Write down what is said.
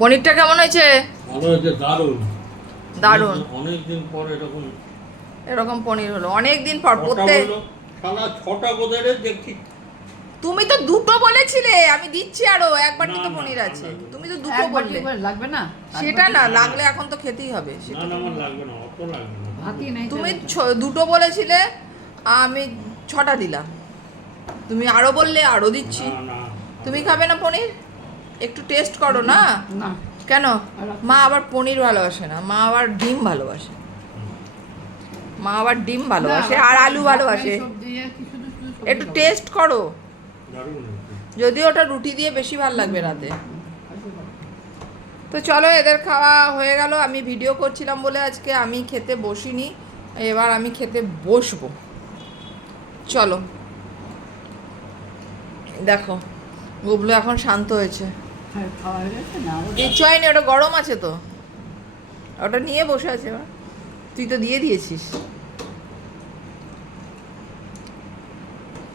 পনিরটা কেমন হয়েছে? ভালো হয়েছে, দারুণ দারুণ। অনেকদিন পর এরকম এরকম পনির হলো অনেক দিন পর। ছটা প্রত্যেক বললো, সালা ছটা কোথায় রে দেখছি। তুমি তো দুটো বলেছিলে, আমি দিচ্ছি আরো এক বাটি না, তো না, পনির না, আছে। না, তুমি তো দুটো এক বাটি বললে। করে লাগবে না? সেটা না, না, লাগলে না। এখন তো খেতেই হবে না সেটা না, তো। আমার লাগবে না, অত লাগবে না। ভাতই নেই তুমি তাহলে। দুটো বলেছিলে, আমি 6টা দিলাম। তুমি আরো বললে, আরো দিচ্ছি। না না, তুমি খাবে না পনির? একটু টেস্ট করো না। না। কেন? মা আবার পনির ভালোবাসে না, মা আবার ডিম ভালোবাসে। মা আবার ডিম ভালোবাসে আর আলু ভালোবাসে। সবজি আর কি, শুধু শুধু সবজি একটু খাবো। টেস্ট করো। দারুণ হয়েছে। যদিও ওটা রুটি দিয়ে বেশি ভালো লাগবে রাতে। তো চলো, এদের খাওয়া হয়ে গেল। আমি ভিডিও করছিলাম বলে আজকে আমি খেতে বসিনি, এবার আমি খেতে বসবো। চলো, দেখো গুবলু এখন শান্ত হয়েছে। হ্যাঁ, খাওয়া হয়ে গেছে না? কিচ্ছু হয়নি, ওটা গরম আছে তো, ওটা নিয়ে বসে আছে। এবার তুই তো দিয়ে দিয়েছিস।